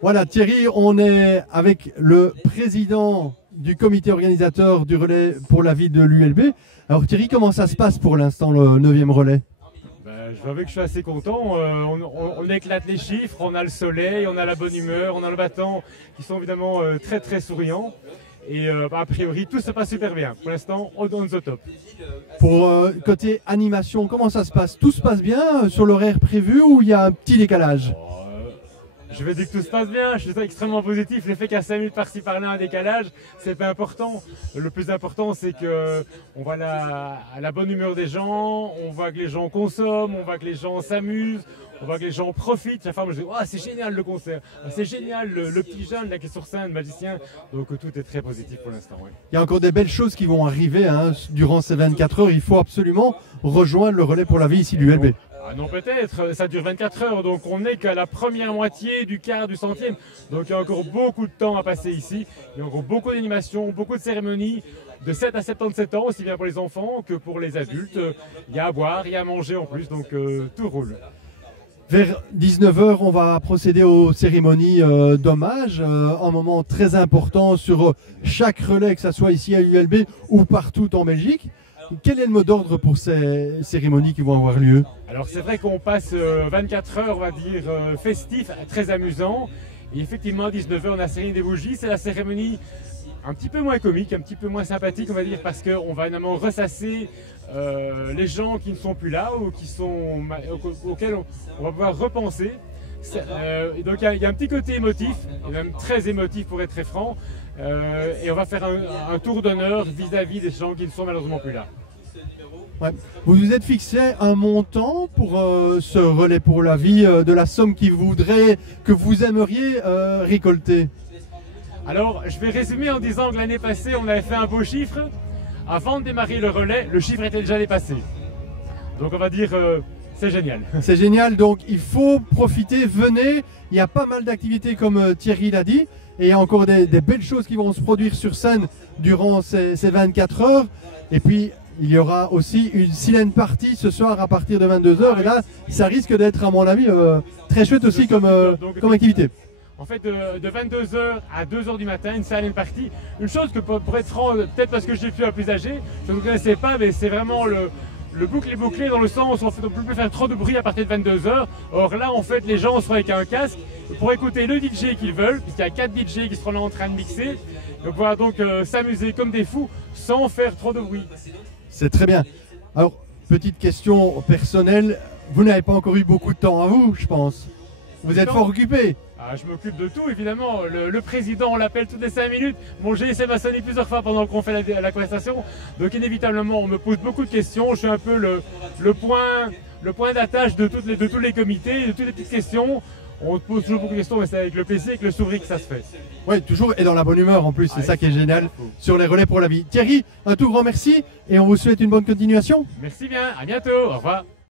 Voilà Thierry, on est avec le président du comité organisateur du relais pour la vie de l'ULB. Alors Thierry, comment ça se passe pour l'instant le 9e relais? Je dois avouer que je suis assez content. On éclate les chiffres, on a le soleil, on a la bonne humeur, on a le battant qui sont évidemment très très souriants. Et a priori, tout se passe super bien. Pour l'instant, on the top. Pour côté animation, comment ça se passe? Tout se passe bien sur l'horaire prévu ou il y a un petit décalage? Je vais dire que tout se passe bien, je suis extrêmement positif. L'effet qu'à 5 minutes par-ci par-là, un décalage, c'est pas important. Le plus important, c'est qu'on voit la bonne humeur des gens, on voit que les gens consomment, on voit que les gens s'amusent, on voit que les gens profitent. Chaque fois, je dis, oh, c'est génial le concert, c'est génial le petit jeune là qui est sur scène, le magicien. Donc tout est très positif pour l'instant. Ouais. Il y a encore des belles choses qui vont arriver durant ces 24 heures. Il faut absolument rejoindre le relais pour la vie ici du LB. Ah non, peut-être, ça dure 24 heures, donc on n'est qu'à la première moitié du quart, du centième. Donc il y a encore beaucoup de temps à passer ici. Il y a encore beaucoup d'animations, beaucoup de cérémonies, de 7 à 77 ans, aussi bien pour les enfants que pour les adultes. Il y a à boire, il y a à manger en plus, donc tout roule. Vers 19 h, on va procéder aux cérémonies d'hommage, un moment très important sur chaque relais, que ce soit ici à l'ULB ou partout en Belgique. Quel est le mot d'ordre pour ces cérémonies qui vont avoir lieu? Alors c'est vrai qu'on passe 24 heures, on va dire, festif, très amusant. Et effectivement, à 19 h, on a la cérémonie des bougies. C'est la cérémonie un petit peu moins comique, un petit peu moins sympathique, on va dire, parce qu'on va évidemment ressasser les gens qui ne sont plus là ou auxquels on va pouvoir repenser. Donc il y a un petit côté émotif, et même très émotif pour être très franc, et on va faire un tour d'honneur vis-à-vis des gens qui ne sont malheureusement plus là. Ouais. Vous vous êtes fixé un montant pour ce relais pour la vie, de la somme que vous aimeriez récolter? Alors je vais résumer en disant que l'année passée on avait fait un beau chiffre. Avant de démarrer le relais, le chiffre était déjà dépassé. Donc on va dire... c'est génial. C'est génial, donc il faut profiter, venez. Il y a pas mal d'activités comme Thierry l'a dit. Et il y a encore des belles choses qui vont se produire sur scène durant ces 24 heures. Et puis il y aura aussi une silent party ce soir à partir de 22 h. Et là, ça risque d'être à mon avis très chouette aussi comme activité. En fait, de 22 h à 2 h du matin, une silent party. Une chose que pour être franc, peut-être parce que je suis plus âgé, je ne connaissais pas, mais c'est vraiment le boucle est bouclé dans le sens où on ne peut plus faire trop de bruit à partir de 22 h. Or là, en fait, les gens seront avec un casque pour écouter le DJ qu'ils veulent, puisqu'il y a 4 DJ qui seront là en train de mixer. Donc voilà, donc s'amuser comme des fous sans faire trop de bruit. C'est très bien. Alors, petite question personnelle, vous n'avez pas encore eu beaucoup de temps à vous, je pense. Vous êtes fort occupé. Ah, je m'occupe de tout, évidemment. Le président, on l'appelle toutes les 5 minutes. Mon GSM a sonné plusieurs fois pendant qu'on fait la conversation. Donc inévitablement, on me pose beaucoup de questions. Je suis un peu le point d'attache de tous les comités, de toutes les petites questions. On te pose toujours beaucoup de questions, mais c'est avec le plaisir, avec le sourire que ça se fait. Oui, toujours, et dans la bonne humeur en plus, c'est ça qui est génial sur les relais pour la vie. Thierry, un tout grand merci, et on vous souhaite une bonne continuation. Merci bien, à bientôt, au revoir.